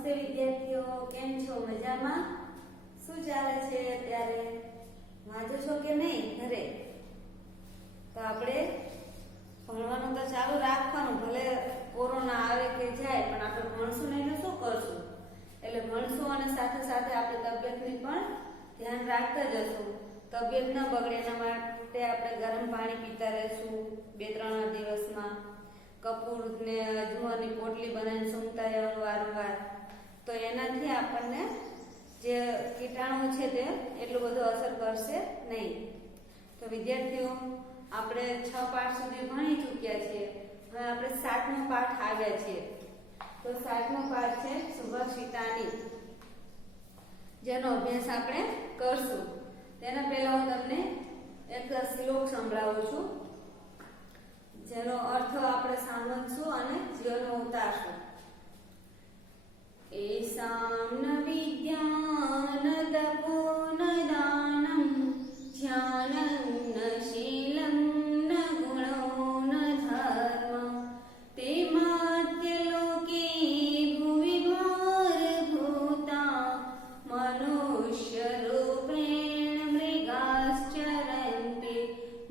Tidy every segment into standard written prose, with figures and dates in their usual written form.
નમસ્તે વિદ્યાર્થીઓ, કેમ છો? મજામાં? શું ચાલે છે અત્યારે? વાંચો છો કે નહીં ઘરે? તો આપણે ભણવાનું તો ચાલુ રાખવાનું, ભલે કોરોના આવે કે જાય, પણ આપણે ભણશું નહીં તો શું કરશું? એટલે ભણશું અને સાથે સાથે આપણી તબિયતની પણ ધ્યાન રાખતા જશું. તબિયત ન બગડે એના માટે આપણે ગરમ પાણી પીતા રહેશું 2-3 દિવસમાં. કપૂર ને અજમોની પોટલી બનાવીને સૂંઘતા રહેવાનું વારંવાર. તો એનાથી આપણને જે કીટાણુ છે તે એટલું બધું અસર કરશે નહીં. તો વિદ્યાર્થીઓ, આપણે 6 પાઠ સુધી ભણી ચૂક્યા છીએ. હવે આપણે 7મો પાઠ આવ્યા છીએ. તો 7મો પાઠ છે સુભાષિતાની, જેનો અભ્યાસ આપણે કરશું. તેના પહેલા હું તમને એક શ્લોક સંભળાવું છું, જેનો અર્થ આપણે સમજશું અને જીવનમાં ઉતારશું. એષાં ન વિદ્યા ન તપો ન દાનમ ધ્યાનં ન શીલં ન ગુણો ન ધર્મ તેમાત્યલોકે ભુવિ ભારભૂતા મનુષ્યરૂપેણ મૃગાશ્ચરન્તિ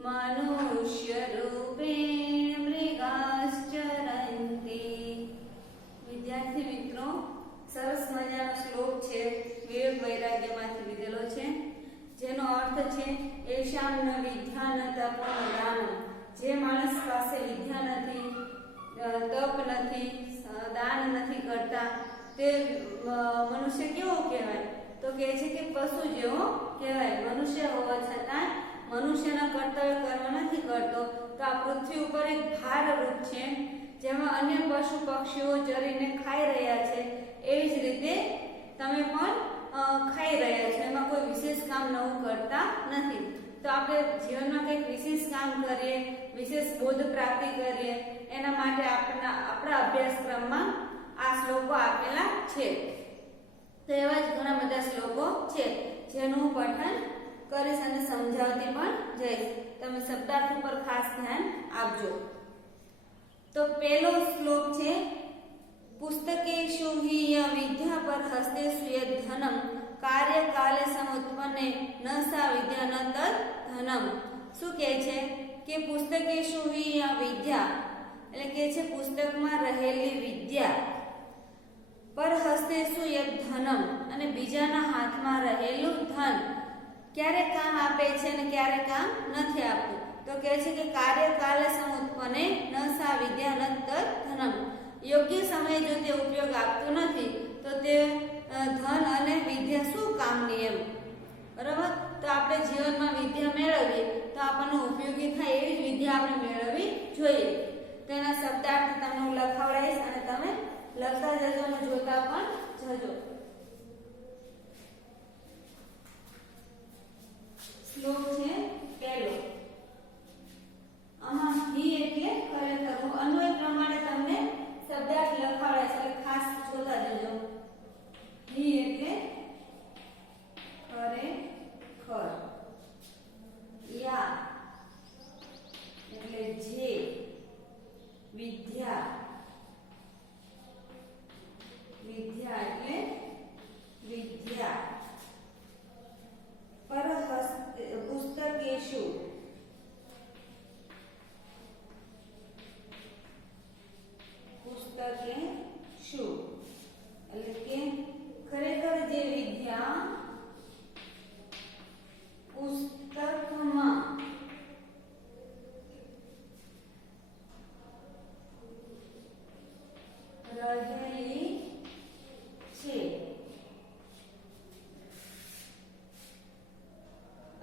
મનુષ્યરૂપેણ મૃગાશ્ચરન્તિ. વિદ્યાર્થી મિત્રો, સરસ મજાનો શ્લોક છે, વિવેક વૈરાગ્યમાંથી લીધેલો છે, જેનો અર્થ છે એષાં ન વિદ્યા ન તપો ન દાનમ. જે માણસ પાસે વિદ્યા નથી, તપ નથી, દાન નથી કરતા, તે મનુષ્ય કેવો કહેવાય? તો કહે છે કે પશુ જેવો કહેવાય. મનુષ્ય હોવા છતાં મનુષ્યના કર્તવ્ય કર્મ નથી કરતો, તો આ પૃથ્વી ઉપર એક ભારરૂપ છે, જેમાં અન્ય પશુ પક્ષીઓ ચરીને ખાઈ રહ્યા છે. એવી જ રીતે તમે પણ ખાઈ રહ્યા છો, એમાં કોઈ વિશેષ કામ નવું કરતા નથી. તો આપણે જીવનમાં કંઈક વિશેષ કામ કરીએ, વિશેષ બોધ પ્રાપ્તિ કરીએ, એના માટે આપણા અભ્યાસક્રમમાં આ શ્લોકો આપેલા છે. તો એવા જ ઘણા બધા શ્લોકો છે, જેનું હું પઠન કરીશ અને સમજાવતી પણ જઈશ. તમે શબ્દાર્થ ઉપર ખાસ ધ્યાન આપજો. તો પહેલો શ્લોક છે, પુસ્તકેષુ હિ વિદ્યા પર હસ્તેષુ યદ્ ધનમ કાર્યકાલે સમુત્પન્ને ન સા વિદ્યા ન તદ ધનમ. શું કહે છે કે પુસ્તકેષુ હિ વિદ્યા, એટલે કે છે પુસ્તકમાં રહેલી વિદ્યા, પર હસ્તેષુ યદ્ ધનમ, અને બીજાના હાથમાં રહેલું ધન ક્યારે કામ આપે છે અને ક્યારે કામ નથી આપતું. તો કહે છે કે કાર્યકાલે સમુત્પન્ને ન સા વિદ્યા ન તદ ધનમ. યોગ્ય સમયે જો તે ઉપયોગ આપતું નથી તો તે ધન અને વિદ્યા શું કામની એમ. બરાબર? તો આપણે જીવનમાં વિદ્યા મેળવીએ તો આપણને ઉપયોગી થાય એવી જ વિદ્યા આપણે મેળવવી જોઈએ. તેના શબ્દાર્થ તમને હું લખાવડાવીશ અને તમે લખતા જજો અને જોતા પણ જજો. શ્લોક છે પહેલો. આમાં હિ એટલે ખરેખર. હું અન્વય પ્રમાણે તમને શબ્દાર્થ લખાવડાવીશ, એટલે ખાસ જોતા જજો. હિ એટલે ખરેખર, યા એટલે જે, વિદ્યા એટલે વિદ્યા, પર પુસ્તકેષુ એટલે કે ખરેખર જે વિદ્યા પુસ્તકમાં રહેલી છે.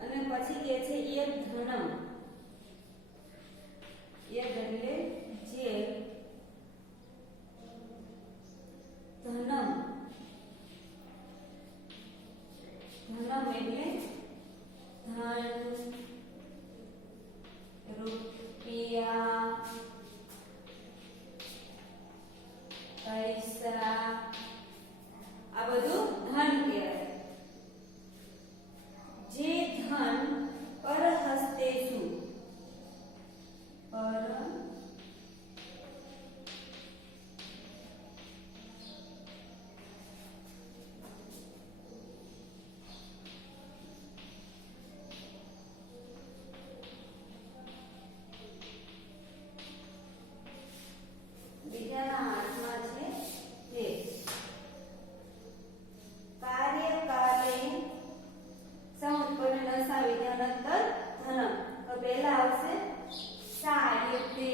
અને પછી કે છે યદ ધનમ. યદ એટલે જે, ધનમ એટલે ધન, રૂપિયા, પૈસા, બીજાના હાથમાં છે તે કાર્યકાલે સમુત્પન્ન નસા વિધાનંતર ધનમ. તો પહેલા આવશે સાયુક્તે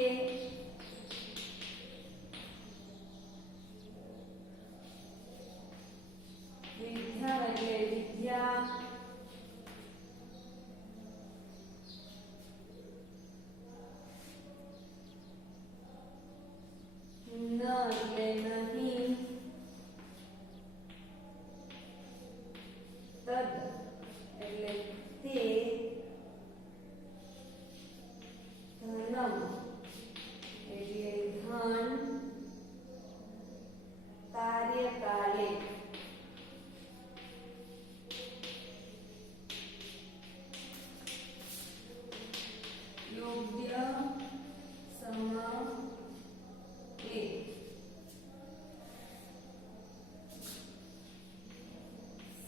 વિદ્યા એટલે વિદ્યા ન એટલે નહીં તદ એટલે તે ધનમ એટલે ધન કાર્યકાલે યોગ્ય સમયે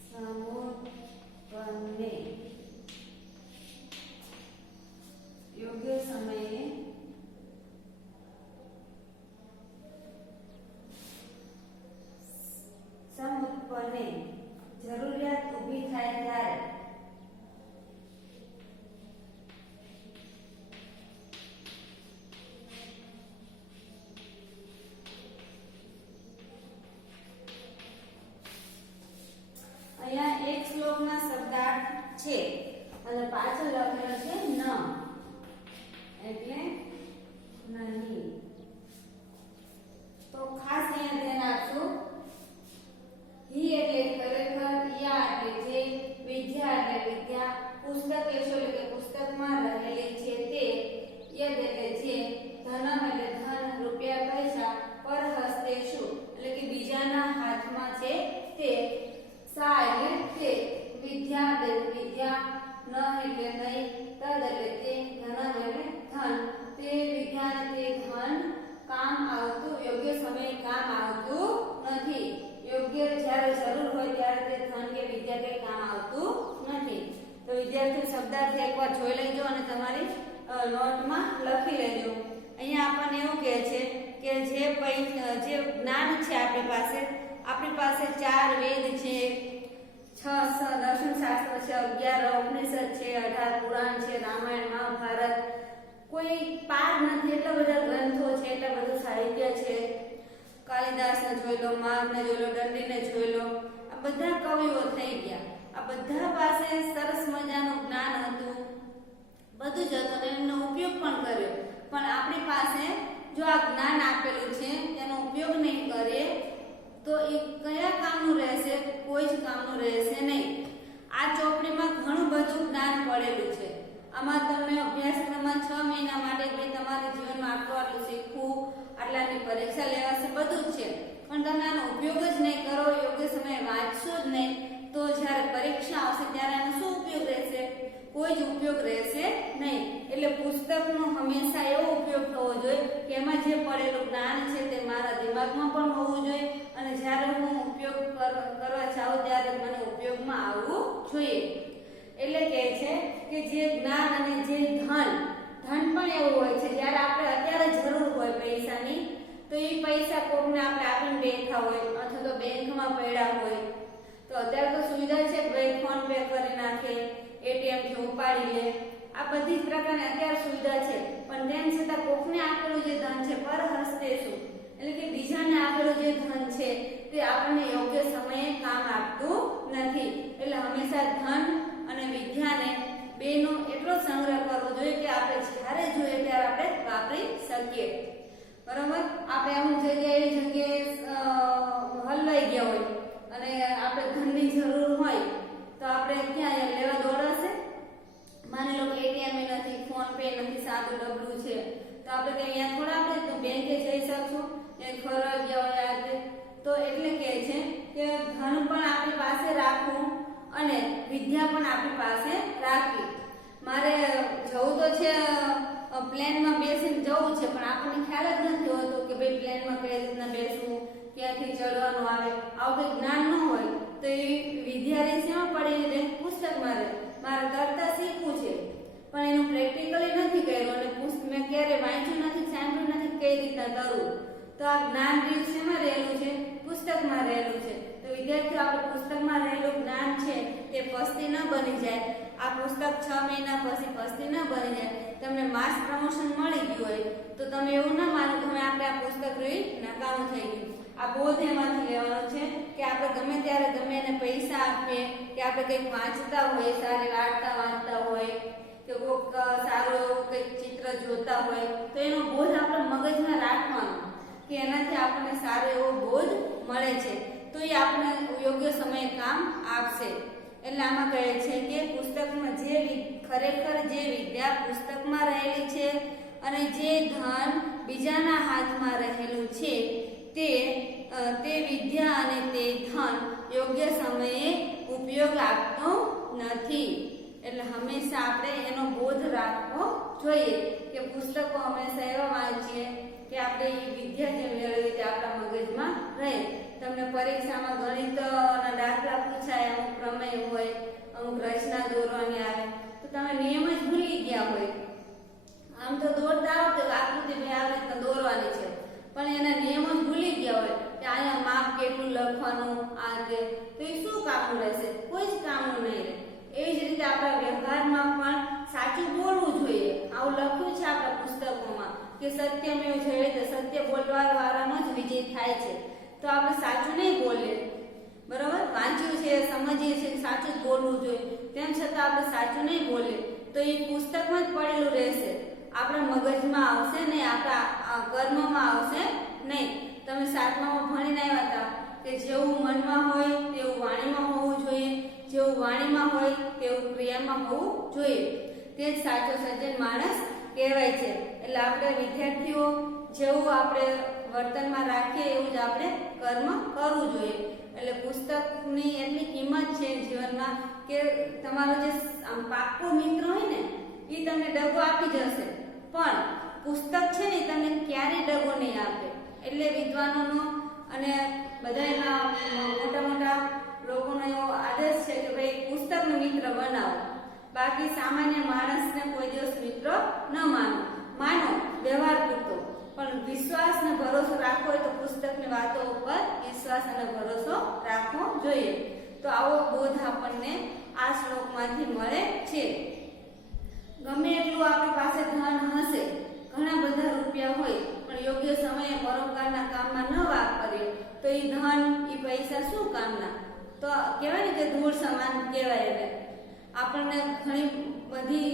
સમુત્પન્ને યોગ્ય સમયે સમુત્પન્ને જરૂરિયાત ઊભી થાય ત્યારે અહીંયા એક શ્લોકના શબ્દાર્થ છે અને પાછળ લખેલો છે ન એટલે નહીં. તો ખાસ અહીંયા ધ્યાન આપજો. હી એટલે ખરેખર, યા એટલે જે, વિદ્યા એટલે વિદ્યા, પુસ્તક એટલે કે પુસ્તકમાં રહેલી છે તે, યદ એટલે જે, ધનમ એટલે ધન રૂપિયા પૈસા, પર હસ્તેષુ એટલે કે બીજાના હાથમાં છે તે, સા એટલે તે, વિદ્યા એટલે વિદ્યા, ન એટલે નહીં, તદ એટલે તે, ધનમ એટલે ધન, તે વિદ્યા તે ધન કામ આવતું યોગ્ય સમયે કામ આવતું નથી. યોગ્ય જ્યારે જરૂર હોય ત્યારે તે ધન કે વિદ્યા કે કામ આવતું નથી. તો વિદ્યાર્થી શબ્દાર્થ એકવાર જોઈ લેજો અને તમારી નોટમાં લખી લેજો. અહીંયા આપણને એવું કહે છે કે જે જ્ઞાન છે આપણી પાસે 4 વેદ છે, 6 દર્શન શાસ્ત્ર છે, 11 ઉપનિષદ છે, 18 પુરાણ છે, રામાયણ મહાભારત, કોઈ પાર નથી એટલા બધા ગ્રંથો છે, એટલા બધું સાહિત્ય છે. કાલિદાસને જોઈ લો, માર્ગને જોઈ લો, દંડીને જોઈ લો, આ બધા કવિઓ થઈ ગયા. આ બધા પાસે સરસ મજાનું જ્ઞાન હતું, બધું જ હતું, એમનો ઉપયોગ પણ કર્યો. પણ આપણી પાસે જો આ જ્ઞાન આપેલું છે તેનો ઉપયોગ નહીં કરીએ તો એ કયા કામનું રહેશે? કોઈ જ કામનું રહેશે નહીં. આ ચોપડીમાં ઘણું બધું જ્ઞાન પડેલું છે. આમાં તમને અભ્યાસક્રમમાં 6 મહિના માટે ભાઈ તમારા જીવનમાં આટલું શીખવું, આટલાની પરીક્ષા લેવાશે, બધું જ છે. પણ તમે આનો ઉપયોગ જ નહીં કરો, યોગ્ય સમયે વાંચશો જ નહીં, તો જ્યારે પરીક્ષા આવશે ત્યારે આનો શું ઉપયોગ રહેશે? કોઈ જ ઉપયોગ રહેશે નહીં. એટલે પુસ્તકનો હંમેશા એવો ઉપયોગ થવો જોઈએ કે એમાં જે પડેલું જ્ઞાન છે તે મારા દિમાગમાં પણ હોવું જોઈએ અને જ્યારે હું ઉપયોગ કરવા ચાહું ત્યારે મને ઉપયોગમાં આવવું જોઈએ. એટલે કહે છે કે જે જ્ઞાન અને જે ધન પણ એવું હોય છે જ્યારે આપણે અત્યારે જરૂર હોય પૈસાની, તો એ પૈસા કોઈને આપણે આપીને બેઠા હોય અથવા તો બેંકમાં પડ્યા હોય, તો અત્યારે તો સુવિધા છે કે ભાઈ ફોન પે કરી નાખે, એટીએમ થી ઉપાડી લે, આ બધી જ પ્રકારની અત્યારે સુવિધા છે. પણ તેમ છતાં કોકને આપેલું જે ધન છે પર હસ્તેષુ એટલે કે બીજાને આપેલું જે ધન છે તે આપણને યોગ્ય સમયે કામ આપતું નથી. એટલે હંમેશા ધન અને વિદ્યાને બેનો એટલો સંગ્રહ કરવો જોઈએ કે આપણે જ્યારે જોઈએ ત્યારે આપણે વાપરી શકીએ. બરાબર? આપણે અમુક જગ્યાએ એવી જગ્યાએ હલવાઈ ગયા હોય અને આપણે ધનની જરૂર હોય તો આપણે ક્યાં લેવા દોડાશે? માની લો કે એટીએમ નથી, ફોન પે નથી, સાદું ડબલું છે, તો આપણે અહીંયા થોડા આપણે તો બેંકે જઈ શકશું, એ ખોરવા ગયા હોય આજે. તો એટલે કહે છે કે ધન પણ આપણી પાસે રાખવું અને વિદ્યા પણ આપણી પાસે રાખવી. મારે જવું તો છે પ્લેનમાં બેસીને જવું છે, પણ આપણને ખ્યાલ જ નથી હોતો કે ભાઈ પ્લેનમાં કઈ રીતના બેસવું, ક્યાંથી ચડવાનું આવે, આવું કંઈ જ્ઞાન ન હોય તો એ વિદ્યાર્થી શેમાં પડીને રહે? પુસ્તકમાં રહે. મારે તરતા શીખવું છે પણ એનું પ્રેક્ટિકલી નથી કર્યું અને મેં ક્યારે વાંચ્યું નથી, સાંભળ્યું નથી કઈ રીતના કરવું, તો આ જ્ઞાન રહ્યું શેમાં રહેલું છે? પુસ્તકમાં રહેલું છે. તો વિદ્યાર્થીઓ આપણે પુસ્તકમાં રહેલું જ્ઞાન છે તે પસ્તી ન બની જાય. આ પુસ્તક 6 મહિના પછી પસ્તી ન બની જાય. તમને માસ પ્રમોશન મળી ગયું હોય તો તમે એવું ના માનો કે આપણે આ પુસ્તક રહ્યું નકામું થઈ ગયું. આ બોધ એમાંથી લેવાનો છે કે આપણે ગમે ત્યારે ગમે એને પૈસા આપીએ કે આપણે કંઈક વાંચતા હોય, સારી વાર્તા વાંચતા હોય કે કોઈક સારું એવું કંઈક ચિત્ર જોતા હોય તો એનો બોધ આપણે મગજમાં રાખવાનો કે એનાથી આપણને સારો એવો બોધ મળે છે, તો એ આપણને યોગ્ય સમયે કામ આપશે. એટલે આમાં કહે છે કે પુસ્તકમાં ખરેખર જે વિદ્યા પુસ્તકમાં રહેલી છે અને જે ધન બીજાના હાથમાં રહેલું છે તે વિદ્યા અને તે ધન યોગ્ય સમયે ઉપયોગ આપતો નથી. એટલે હંમેશા આપણે એનો બોધ રાખવો જોઈએ કે પુસ્તકો હંમેશા એવા વાંચીએ કે આપણે એ વિદ્યા જે મેળવી તે આપણા મગજમાં રહે. તમને પરીક્ષામાં ગણિતના દાખલા પૂછાય, અમુક પ્રમેય હોય, અમુક રચના દોરવાની આવે તો તમે નિયમ જ ભૂલી ગયા હોય. આમ તો દોરતા આવડે આકૃતિ ભાઈ આવી રીતના દોરવાની છે પણ એના નિયમો જ ભૂલી ગયા હોય કે અહીંયા માપ કેટલું લખવાનું આ તે, તો એ શું કામનું રહેશે? કોઈ જ કામનું નહીં રહે. એવી જ રીતે આપણા વ્યવહારમાં પણ સાચું બોલવું જોઈએ. આવું લખ્યું છે આપણા પુસ્તકોમાં કે સત્યમેવ જયતે, સત્ય બોલવા વાળાનો જ વિજય થાય છે. તો આપણે સાચું નહીં બોલીએ, બરાબર? વાંચ્યું છે, સમજીએ છીએ સાચું જ બોલવું જોઈએ, તેમ છતાં આપણે સાચું નહીં બોલીએ તો એ પુસ્તકમાં જ પડેલું રહેશે, આપણા મગજમાં આવશે નહીં, આપણા કર્મમાં આવશે નહીં. તમે 7મામાં ભણીને આવ્યા હતા કે જેવું મનમાં હોય તેવું વાણીમાં હોવું જોઈએ, જેવું વાણીમાં હોય તેવું ક્રિયામાં હોવું જોઈએ. તે જ સાચો સજ્જન માણસ કહેવાય છે. એટલે આપણે વિદ્યાર્થીઓ જેવું આપણે વર્તનમાં રાખીએ એવું જ આપણે કર્મ કરવું જોઈએ. એટલે પુસ્તકની એટલી કિંમત છે જીવનમાં કે તમારો જે પાક્કો મિત્ર હોય ને એ તમને ડગો આપી જશે, પણ પુસ્તક છે ને તમને ક્યારેય ડગો નહીં આપે. એટલે વિદ્વાનોનો અને બધાના મોટા મોટા લોકોનો એવો આદેશ છે કે ભાઈ પુસ્તકનો મિત્ર બનાવો, બાકી સામાન્ય માણસને કોઈ દિવસ મિત્ર ન માનો વ્યવહાર પૂરતો, પણ વિશ્વાસ અને ભરોસો રાખવો હોય તો પુસ્તકની વાતો ઉપર વિશ્વાસ અને ભરોસો રાખવો જોઈએ. તો આવો બોધ આપણને આ શ્લોકમાંથી મળે છે. ગમે એટલું આપણી પાસે ધન હશે, ઘણા બધા રૂપિયા હોય, પણ યોગ્ય સમયે પરોપકારના કામમાં ન વાપરીએ તો એ ધન એ પૈસા શું કામના? તો કહેવાય ને કે ધૂળ સમાન કહેવાય. એટલે આપણને ઘણી બધી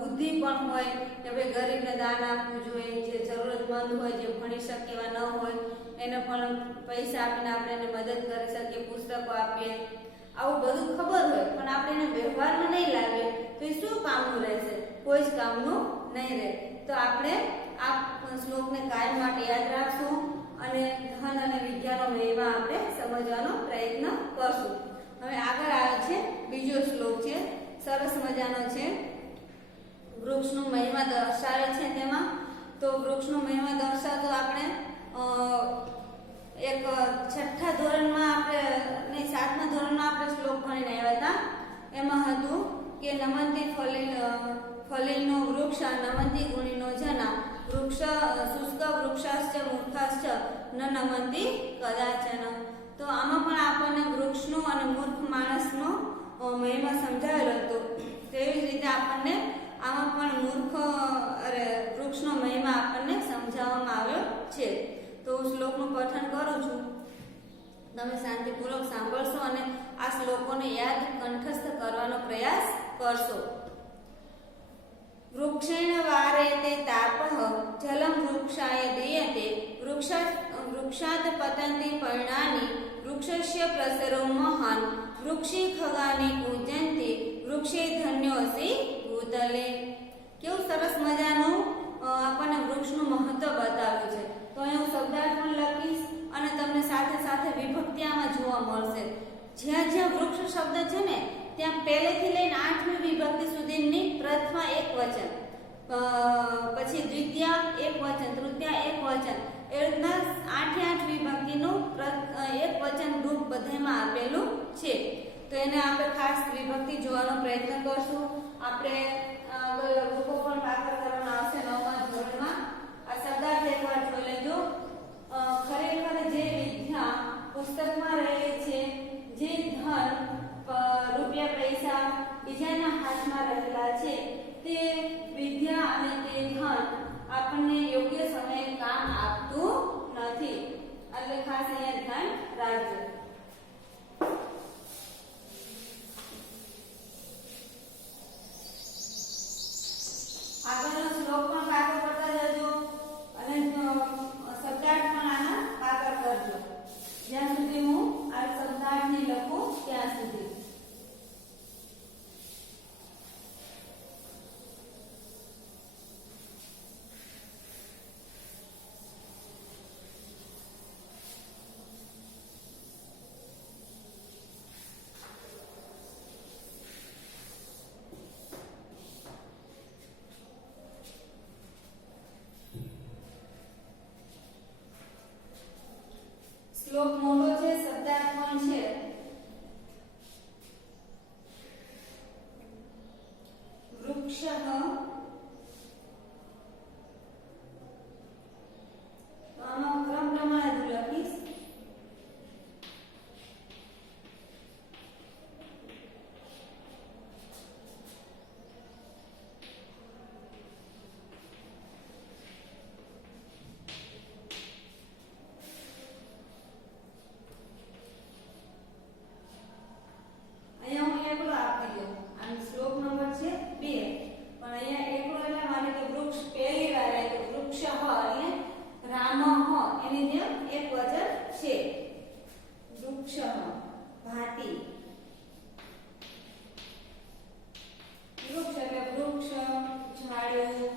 બુદ્ધિ પણ હોય કે ભાઈ ગરીબને દાન આપવું જોઈએ, જે જરૂરતમંદ હોય, જે ભણી શકે એવા ન હોય એને પણ પૈસા આપીને આપણે એને મદદ કરી શકીએ, પુસ્તકો આપીએ, આવું બધું ખબર હોય પણ આપણે એને વ્યવહારમાં નહીં લાવીએ તો એ શું કામનું રહેશે? કોઈ જ કામનું નહીં રહે. તો આપણે આ શ્લોકને કાયમ માટે યાદ રાખશું અને ધન અને વિદ્યાનો મહિમા આપણે સમજવાનો પ્રયત્ન કરશું. હવે આગળ આવે છે બીજો શ્લોક છે, સરસ મજાનો છે, વૃક્ષનો મહિમા દર્શાવે છે તેમાં. તો વૃક્ષનો મહિમા દર્શાવતો આપણે એક 6થા ધોરણમાં આપણે નહીં 7મા ધોરણમાં આપણે શ્લોક ભણીને આવ્યા હતા. એમાં હતું કે નમંતી ફલિનો વૃક્ષ નમંતી ગુણીનો જના વૃક્ષ શુષ્ક વૃક્ષાશ્ચ મૂર્ખાશ્ચ ન નમંતી કદાચન. તો આમાં પણ આપણને વૃક્ષનો અને મૂર્ખ માણસનો મહિમા સમજાવેલો હતો. તેવી જ રીતે આપણને આમાં પણ વૃક્ષનો મહિમા આપણને સમજાવવામાં આવ્યો છે. તો હું શ્લોકનું પઠન કરું છું, તમે શાંતિપૂર્વક સાંભળશો અને આ શ્લોકોને યાદ કંઠસ્થ કરવાનો પ્રયાસ કરશો. વૃક્ષેણ વારેતે તાપઃ જલમ વૃક્ષાય દીયતે વૃક્ષાત પતંતિ પર્ણાની વૃક્ષસ્ય પ્રસરો મહાન વૃક્ષે ખગાની પૂજંતિ વૃક્ષે ધન્યોસી ભૂતલે. કેવું સરસ મજાનું આપણને વૃક્ષનું મહત્વ બતાવ્યું છે. તો અહીં હું શબ્દાર્થ પણ લખીશ અને તમને સાથે સાથે વિભક્તિ આમાં જોવા મળશે. જ્યાં જ્યાં વૃક્ષ શબ્દ છે ને ત્યાં પહેલેથી લઈને 8મી વિભક્તિ સુધીની પ્રથમા એક વચન, પછી દ્વિતીયા એક વચન, તૃતીયા એક વચન, એ રીતના 8 વિભક્તિનું એક વચન રૂપ બધામાં આપેલું છે. તો એને આપણે ખાસ વિભક્તિ જોવાનો પ્રયત્ન કરશું. આપણે રૂપો પણ દાખલ કરવાના આવશે 9મા ધોરણમાં. આ શબ્દાર્થ એકવાર જોઈ લેજો. એની જેમ એક વચન છે. વૃક્ષ ભાતી. વૃક્ષ એટલે વૃક્ષ, ઝાડવું,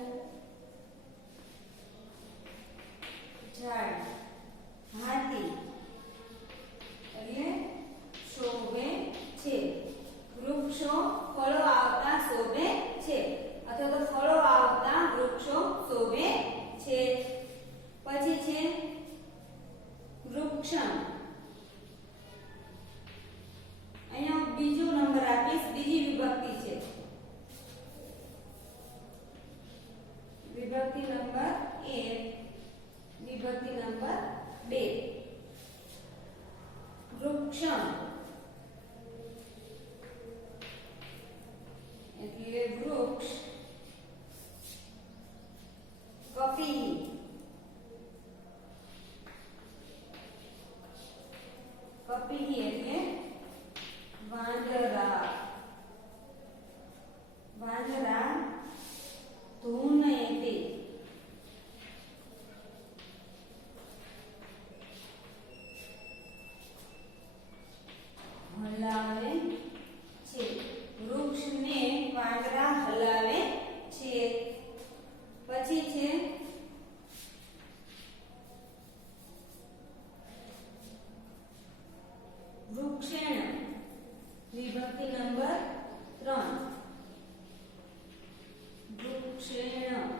ઝાડ. ભાતી એટલે શોભે છે. વૃક્ષો ફળો આવતા શોભે છે અથવા તો ફળો આવતા વૃક્ષો શોભે છે. પછી છે વૃક્ષમ. અહીંયા બીજો નંબર આપીશ, બીજી વિભક્તિ છે. વિભક્તિ નંબર 1, વિભક્તિ નંબર 2. વૃક્ષમ એટલે વૃક્ષ. કપી. કપી એટલે વાંદરા. વાંદરા ધૂનયતે. હલાવે છે. વૃક્ષને વાંદરા હલાવે છે. પછી છે વૃક્ષેણ. વિભક્તિ નંબર 3. વૃક્ષેણ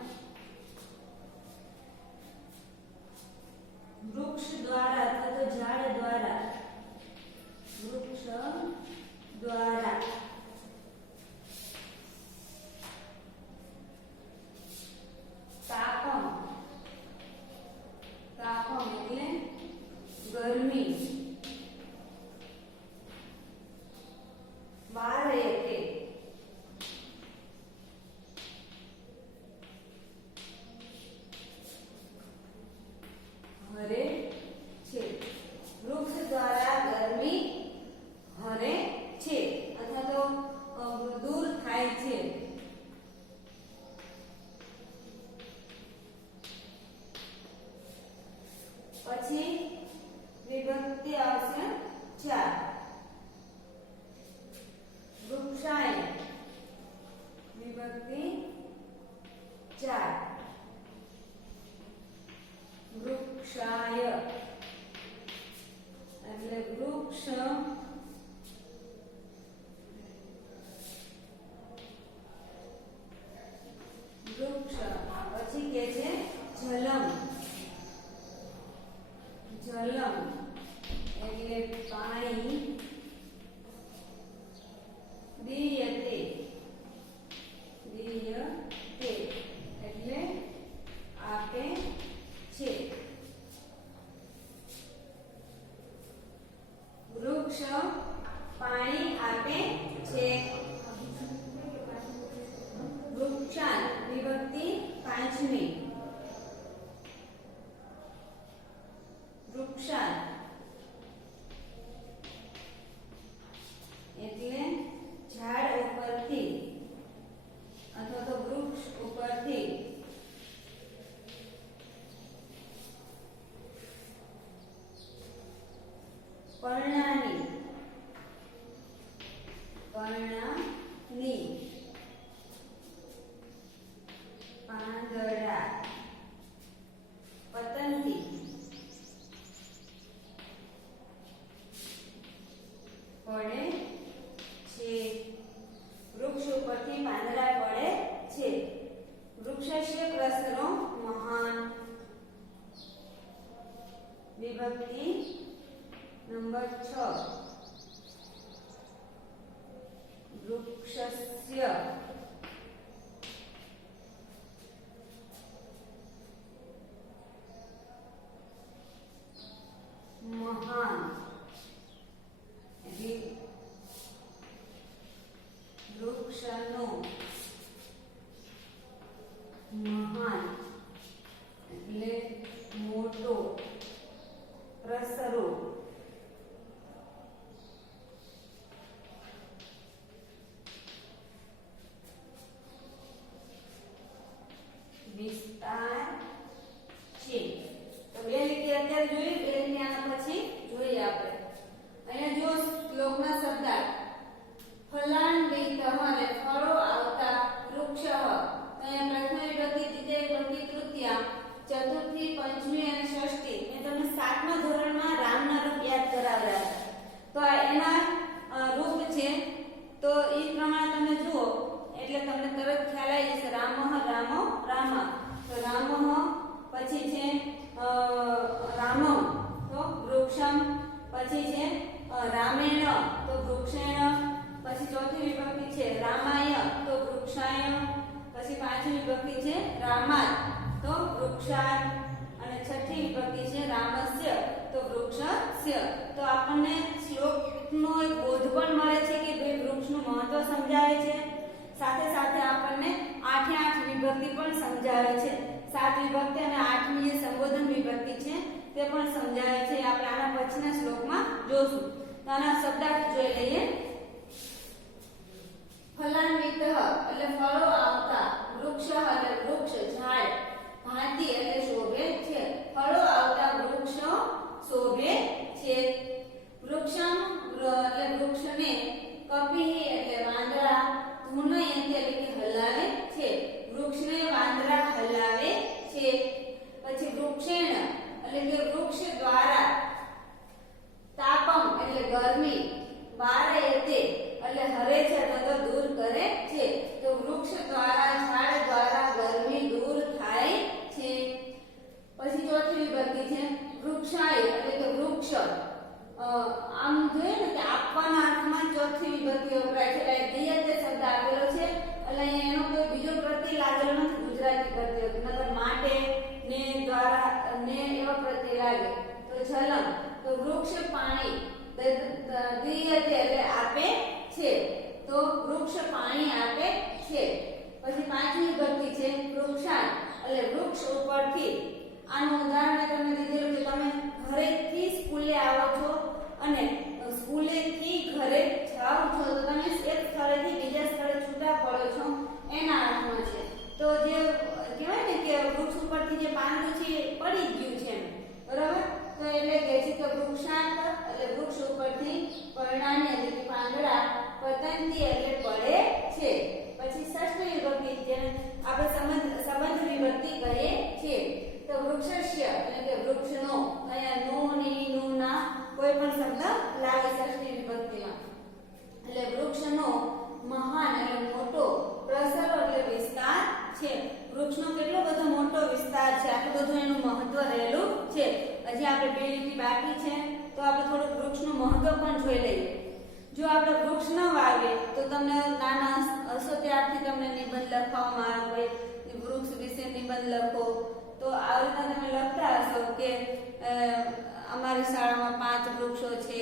વૃક્ષ દ્વારા અથવા તો ઝાડ દ્વારા. વૃક્ષ દ્વારા. તાપમ. તાપમ એટલે ગરમી. વારયતે. હરે છે. વૃક્ષ દ્વારા ગરમી હરે છે અથવા તો દૂર થાય છે. પછી વિભક્તિ આવશે 4. વૃક્ષાય. વિભક્તિ 4. વૃક્ષાય એટલે વૃક્ષ. વૃક્ષ. પછી કે છે જલમ. જલમ એટલે પાણી. દીયતે. દીયતે એટલે આપે છે. વૃક્ષ પાણી આપે છે. વૃક્ષાન. વિભક્તિ 5મી. વૃક્ષાન એટલે ઝાડ ઉપરથી અથવા તો વૃક્ષ ઉપરથી. પર્ણાની. પર્ણાની પાંદડા. પતંગી. પડે છે. વૃક્ષ ઉપરથી પાંદડા પડે છે. વૃક્ષસ્ય પ્રસરો મહાન. વિભક્તિ નંબર 6. વૃક્ષસ્ય. મહાન. વૃક્ષનો. મહાન એટલે મોટો. પ્રસરો. પછી છે રામમ તો વૃક્ષમ, પછી છે રામેણ તો વૃક્ષેણ, પછી ચોથી વિભક્તિ છે રામાય તો વૃક્ષાય, પછી પાંચમી વિભક્તિ છે રામાત તો વૃક્ષાત, અને છઠ્ઠી વિભક્તિ છે રામસ્ય તો વૃક્ષસ્ય. તો આપણને શ્લોકનો એક બોધ પણ મળે છે કે ભાઈ વૃક્ષનું મહત્વ સમજાવે છે, સાથે સાથે આપણને 8 વિભક્તિ પણ સમજાવે છે. 7 વિભક્તિ અને 8મી જે સંબોધન વિભક્તિ છે તે પણ સમજાવે છે. આપણે આના પછીના શ્લોકમાં જોશું. તો આના શબ્દાર્થ જોઈ લઈએ. ફલાન્વિત એટલે ફળો આવતા, વૃક્ષ એટલે વૃક્ષ ઝાડ, ભાતિ એટલે શોભે છે, ફળો આવતા વૃક્ષો શોભે છે. વૃક્ષમ એટલે વૃક્ષને, કપિ એટલે વાંદરા, ધૂનયંતિ એટલે કે હલાવે છે, વૃક્ષને વાંદરા હલાવે છે. પછી વૃક્ષેણ એટલે કે વૃક્ષ દ્વારા, તાપમ એટલે ગરમી, વારયતે એટલે હરે છે અથવા દૂર કરે છે. તો વૃક્ષ દ્વારા, ઝાડ દ્વારા ગરમી દૂર થાય છે. પછી ચોથી વિભક્તિ છે વૃક્ષાય એટલે કે વૃક્ષ. આમ જોઈએ ને કે આપવાના અર્થમાં ચોથી વિભક્તિ વપરાય છે. એટલે દિયતે શબ્દ આપેલો છે એટલે એનો કોઈ બીજો પ્રત્યય લાગેલો નથી ગુજરાતી પ્રત્યય, નકર માટે ને દ્વારા ને એવા પ્રત્યય લાગે. તો જલમ તો વૃક્ષ પાણી, દિયતે એટલે આપે છે તો વૃક્ષ પાણી આપે છે. પછી પાંચમી વિભક્તિ છે વૃક્ષાન એટલે વૃક્ષ ઉપરથી. આનું ઉદાહરણ મેં તમને દીધેલું કે તમે ઘરેથી સ્કૂલે આવો છો અને સ્કૂલેથી ઘરે જાઓ છો તો તમે એક સ્થળેથી બીજા સ્થળે છૂટા પડો છો એના અર્થમાં છે. તો જે કહેવાય ને કે વૃક્ષ ઉપરથી જે પાંદડું છે એ પડી ગયું છે બરાબર, તો એટલે કે છે કે વૃક્ષાંત એટલે વૃક્ષ ઉપરથી પર્ણાની એટલે કે પાંદડા, પતંતી એટલે પડે છે. પછી ષષ્ઠ વિભક્તિ જેને આપણે સંબંધ વિભક્તિ કહીએ છીએ. તો વૃક્ષસ્ય એટલે કે વૃક્ષનો, અહીંયા નો ની નું ના કોઈ પણ શબ્દ લાગે ષષ્ઠી વિભક્તિમાં. એટલે વૃક્ષનો, મહાન એટલે મોટો, પ્રસરો એટલે વિસ્તાર છે. વૃક્ષનો કેટલો બધો મોટો વિસ્તાર છે, આટલું બધું એનું મહત્વ રહેલું છે. હજી આપણે 2 લીટી બાકી છે તો આપણે થોડું વૃક્ષનું મહત્વ પણ જોઈ લઈએ. જો આપણે વૃક્ષ ન વાવીએ તો તમને નાના હશો ત્યારથી તમને નિબંધ લખવામાં આવે વૃક્ષ વિશે નિબંધ લખો, તો આ રીતના તમે લખતા હશો કે અમારી શાળામાં 5 વૃક્ષો છે,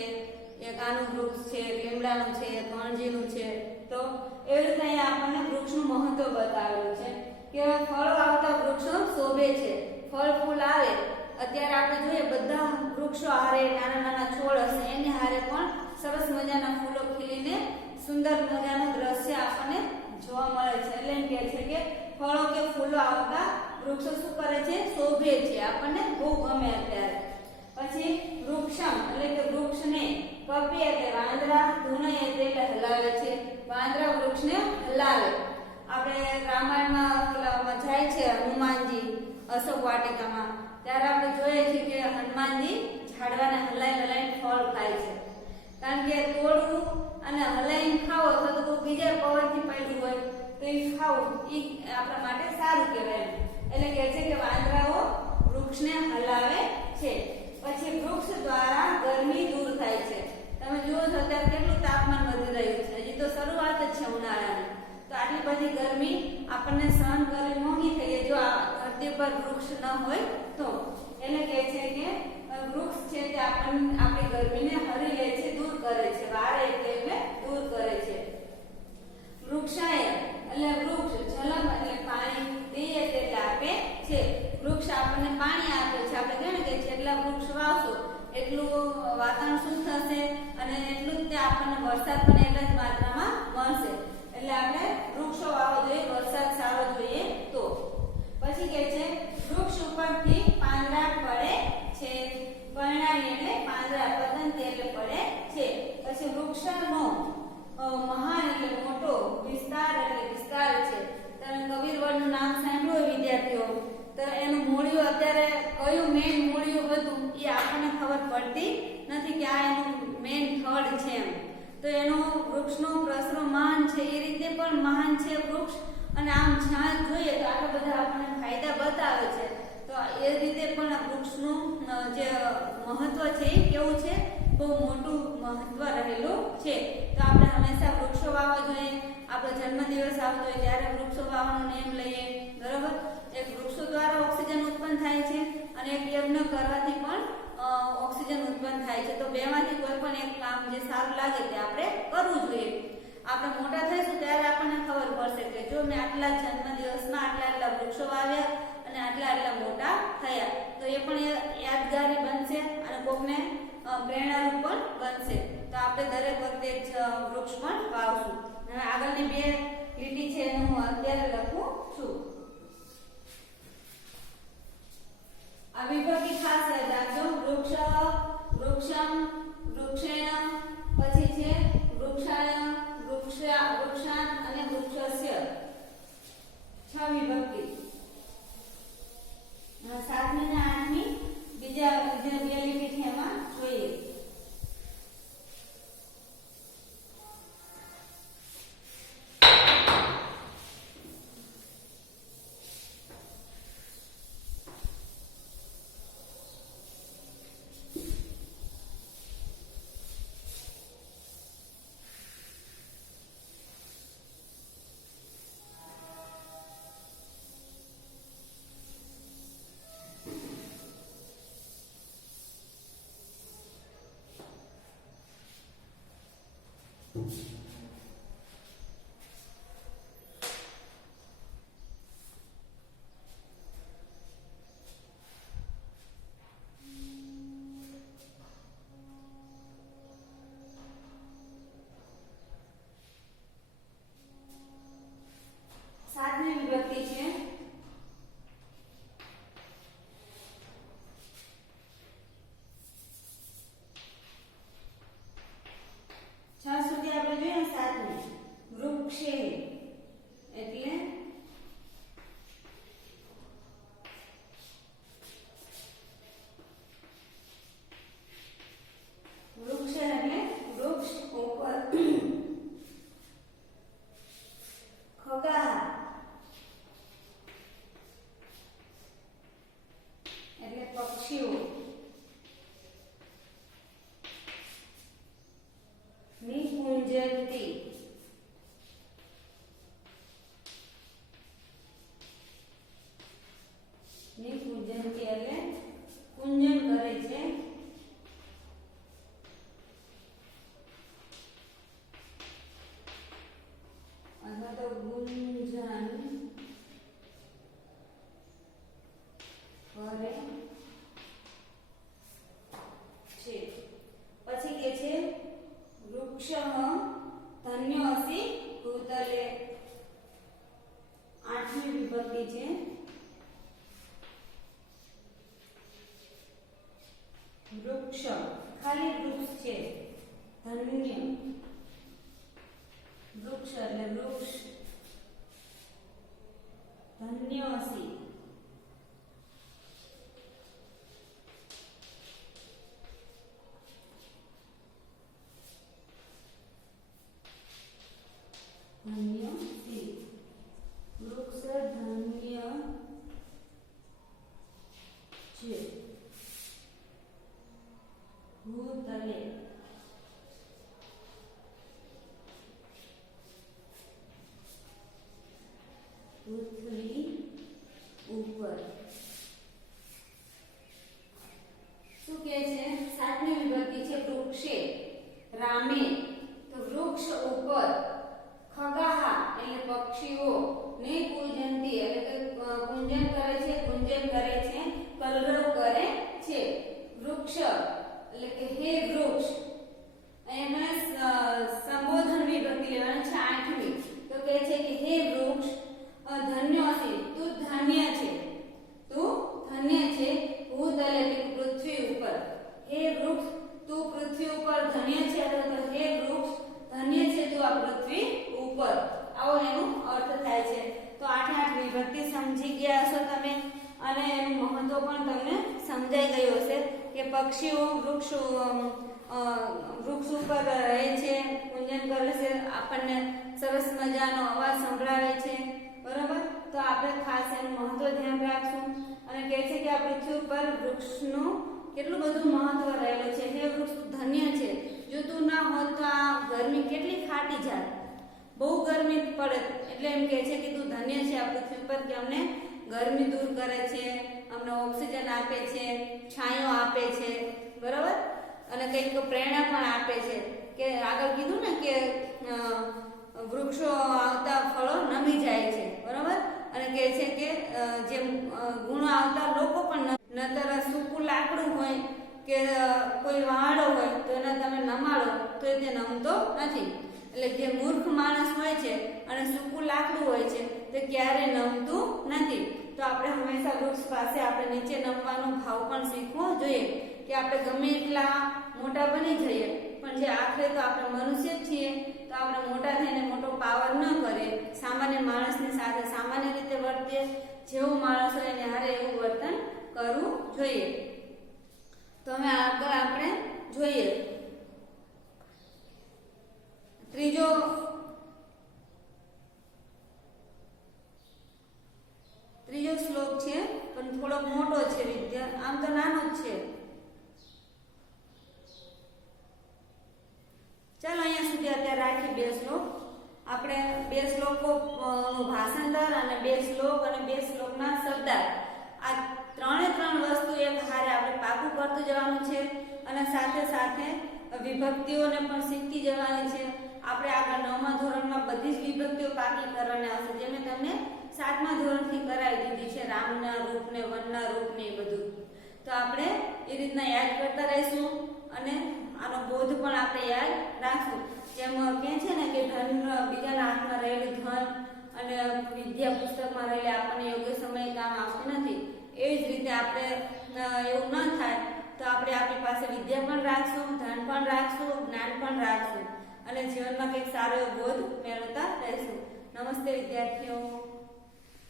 એક આનું વૃક્ષ છે, લીમડાનું છે, ભણજીનું છે. તો એવી રીતે અહીંયા આપણને વૃક્ષનું મહત્વ બતાવેલું છે કે ફળ આવતા વૃક્ષો શોભે છે. ફળ ફૂલ આવે અત્યારે આપણે જોઈએ બધા વૃક્ષો હારે નાના નાના છોડ હશે એની હારે પણ સરસ મજાના ફૂલો ખીલીને સુંદર મજાનું દ્રશ્ય આપણને જોવા મળે છે. એટલે એમ કહે છે કે ફળો કે ફૂલો આવતા વૃક્ષો શું કરે છે, શોભે છે, આપણને બહુ ગમે અત્યારે. પછી વૃક્ષમ એટલે કે વૃક્ષને, કપિ એટલે વાંદરા, ધૂનયતે એટલે હલાવે છે, વાંદરા વૃક્ષને હલાવે. આપણે રામાયણમાં જાય છે હનુમાનજી અશોક વાટિકામાં, ત્યારે આપણે જોઈએ છીએ કે હનુમાનજી ઝાડવાને હલાઈને ફળ ખાય છે. કારણ કે તોડવું અને હલાઈને ખાવો અથવા તો બીજા પવનથી પડ્યું હોય તો એ ખાવું એ આપણા માટે સારું કહેવાય. એટલે કહે છે કે વાંદરાઓ વૃક્ષને હલાવે છે. પછી વૃક્ષ દ્વારા ગરમી દૂર થાય છે. તમે જુઓ છો અત્યારે કેટલું તાપમાન વધી રહ્યું છે, હજી તો શરૂઆત જ છે ઉનાળાની. તો આટલી બધી ગરમી આપણને સહન કરવી મોંઘી થઈ ગઈ જો આ ધરતી પર વૃક્ષ ન હોય તો. એટલે કહે છે કે વૃક્ષ છે તે આપણી ગરમીને હરી લે છે, દૂર કરે છે, વારે એટલે દૂર કરે છે. વૃક્ષાય એટલે વૃક્ષ, જલમ એટલે પાણી, દિયત એટલે આપે છે. વૃક્ષ આપણને પાણી આપે છે. આપણે કહે ને કે જેટલા વૃક્ષ વાવશો એટલું વાતાવરણ શુદ્ધ થશે અને એટલું જ તે આપણને વરસાદ પણ એટલા જ માત્રામાં મળશે. એટલે આપણે વૃક્ષો વાવવા જોઈએ, વરસાદ સારો જોઈએ તો. પછી કહે છે વૃક્ષ ઉપરથી પાંદડા પડે છે. પર્ણાની એટલે પાંદડા, પતંતી એટલે પડે છે. પછી વૃક્ષનો મહાન એટલે મોટો, વિસ્તાર એટલે વિસ્તાર છે. તમે કબીરવડનું નામ સાંભળ્યું હોય વિદ્યાર્થીઓ, તો એનું મૂળિયું અત્યારે કયું મેઇન મૂળિયું હતું એ આપણને ખબર પડતી નથી કે આ એનું મેઇન થડ છે એમ. તો એનો વૃક્ષનો પ્રસરો મહાન છે, એ રીતે પણ મહાન છે વૃક્ષ. અને આમ જ્યાં જોઈએ તો આટલા બધા આપણને ફાયદા બતાવે છે. તો તો એ રીતે પણ વૃક્ષનું જે મહત્વ છે એ કેવું છે, બહુ મોટું મહત્વ રહેલું છે. તો આપણે હંમેશા વૃક્ષો વાવવા જોઈએ. આપણો જન્મદિવસ આવતો હોય ત્યારે વૃક્ષો વાવવાનો નિયમ લઈએ, બરોબર. એક વૃક્ષો દ્વારા ઓક્સિજન ઉત્પન્ન થાય છે અને એક યજ્ઞ કરવાથી પણ ઓક્સિજન ઉત્પન્ન થાય છે. તો બેમાંથી કોઈ પણ એક કામ જે સારું લાગે તે આપણે કરવું જોઈએ. આપણે મોટા થઈશું ત્યારે આપણને ખબર પડશે કે જો મેં આટલા જન્મદિવસમાં આટલા વૃક્ષો વાવ્યા અને આટલા મોટા થયા, તો એ પણ યાદગારી બનશે અને કોકને પ્રેરણારૂપ પણ બનશે. તો આપણે દરેક વખતે વૃક્ષ પણ વાવશું. હવે આગળની બે લીટી છે એને હું અત્યારે લખું છું. આ વિભક્તિ ખાસ યાદ રાખજો. વૃક્ષમ, વૃક્ષેણ, પછી છે વૃક્ષાય, વૃક્ષાન અને વૃક્ષસ્ય. 6 વિભક્તિ. 7મી અને 8મી બીજા બે લીટી છે એમાં જોઈએ. વૃક્ષ ખાલી વૃક્ષ છે, ધન્ય વૃક્ષ એટલે વૃક્ષ, ધન્યસી ધન્યસી વૃક્ષ ધન્ય છે. ભૂતલે પૃથ્વી ઉપર. શું કહે છે? 7મી વિભક્તિ છે વૃક્ષે, રામે. તો વૃક્ષ ઉપર, ખગાહા એટલે પક્ષીઓ, ને પૂજંતી એટલે કે પૂજન કરે છે, કલરવ કરે છે. વૃક્ષ એટલે કે હે વૃક્ષ. અહીંયા સંબોધન વિભક્તિ લેવાની છે 8મી. તો કહે છે કે હે વૃક્ષ ધન્યસી, તું ધન્ય છે, ભૂતલે એટલે પૃથ્વી ઉપર. હે વૃક્ષ તું પૃથ્વી ઉપર ધન્ય છે, અથવા તો હે વૃક્ષ ધન્ય છે તું આ પૃથ્વી ઉપર. આવો એનો અર્થ થાય છે. તો 8 વિભક્તિ સમજી ગયા હશો તમે, અને એનું મહત્વ પણ તમને સમજાઈ ગયું હશે કે પક્ષીઓ વૃક્ષ ઉપર રહે છે, પૂજન કરે છે, આપણને સરસ મજાનો અવાજ સંભળાવે છે, બરાબર. તો આપણે ખાસ એનું મહત્વ ધ્યાન રાખશું. અને કહે છે કે આ પૃથ્વી ઉપર વૃક્ષનું કેટલું બધું મહત્વ રહેલું છે. હે વૃક્ષ ધન્ય છે, જો તું ના હોત તો આ ગરમી કેટલી ફાટી જાત, બહુ ગરમી પડે. એટલે એમ કહે છે કે તું ધન્ય છે આ પૃથ્વી પર કે અમને ગરમી દૂર કરે છે, અમને ઓક્સિજન આપે છે, છાંયો આપે છે, બરાબર. અને કંઈક પ્રેરણા પણ આપે છે કે આગળ કીધું ને કે વૃક્ષો આવતા ફળો નમી જાય છે, બરાબર. અને કહે છે કે જેમ ગુણો આવતા લોકો પણ નતર સૂકું લાકડું હોય કે કોઈ વાળો હોય તો એને તમે નમાડો તો તે નમતો નથી. એટલે જે મૂર્ખ માણસ હોય છે અને સૂકું લાકડું હોય છે તે ક્યારે નમતું નથી. તો આપણે હંમેશા વૃક્ષ પાસે આપણે નીચે નમવાનો ભાવ પણ શીખવો જોઈએ કે આપણે ગમે એટલા મોટા બની જઈએ પણ જે આખરે તો આપણે મનુષ્ય જ છીએ, તો આપણે મોટા થઈને મોટો પાવર ન કરીએ, સામાન્ય માણસની સાથે સામાન્ય રીતે વર્તીએ, જેવું માણસ હોય એને હારે એવું વર્તન કરવું જોઈએ. તો હવે આગળ આપણે જોઈએ ત્રીજો શ્લોક છે પણ થોડો મોટો છે વિદ્યા, આમ તો નાનો જ છે. ચાલો અહીંયા સુધી અત્યારે રાખી બે શ્લોક. આપણે બે શ્લોકો ભાષાંતર અને બે શ્લોક અને બે શ્લોકના શબ્દાર્થ, આ ત્રણ વસ્તુ એક હારે આપણે પાકું કરતું જવાનું છે અને સાથે સાથે વિભક્તિઓને પણ શીખતી જવાની છે. આપણે આગળ 9મા ધોરણમાં બધી જ વિભક્તિઓ પાકી કરવાની આવશે, જે મેં તમને 7મા ધોરણથી કરાવી દીધી છે, રામના રૂપ ને વનના રૂપ ને એ બધું. તો આપણે એ રીતના યાદ કરતા રહીશું અને આનો બોધ પણ આપણે યાદ રાખશું. જેમ કહે છે ને કે ધન બીજાના હાથમાં રહેલું ધન અને વિદ્યા પુસ્તકમાં રહેલી આપણને યોગ્ય સમય કામ આવતું નથી, એવી જ રીતે આપણે એવું ન થાય તો આપણે આપણી પાસે વિદ્યા પણ રાખશું, ધન પણ રાખશું, જ્ઞાન પણ રાખશું અને જીવનમાં કંઈક સારો એવો બોધ મેળવતા રહીશું. નમસ્તે વિદ્યાર્થીઓ.